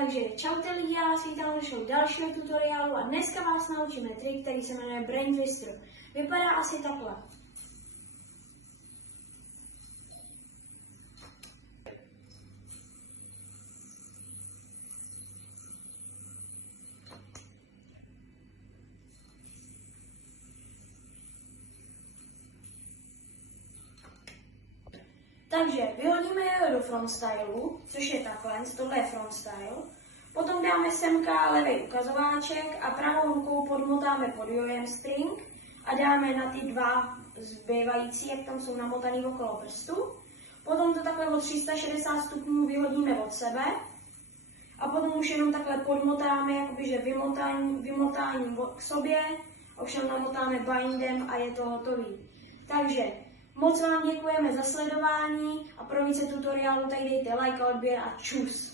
Takže čaute lidi, já vás vítám u našeho dalšího tutoriálu a dneska vás naučíme trik, který se jmenuje Brain Twister. Vypadá asi takhle. Takže vyhodíme je do front stylu, což je takhle, tohle je front style. Potom dáme semka levý ukazováček a pravou rukou podmotáme pod jojem string a dáme na ty dva zbývající, jak tam jsou namotaný okolo prstu. Potom to takhle o 360 stupňů vyhodíme od sebe a potom už jenom takhle podmotáme, jakoby že vymotáním k sobě, ovšem namotáme bindem a je to hotový. Takže moc vám děkujeme za sledování a pro více tutoriálů tady dejte like a odběr a čus.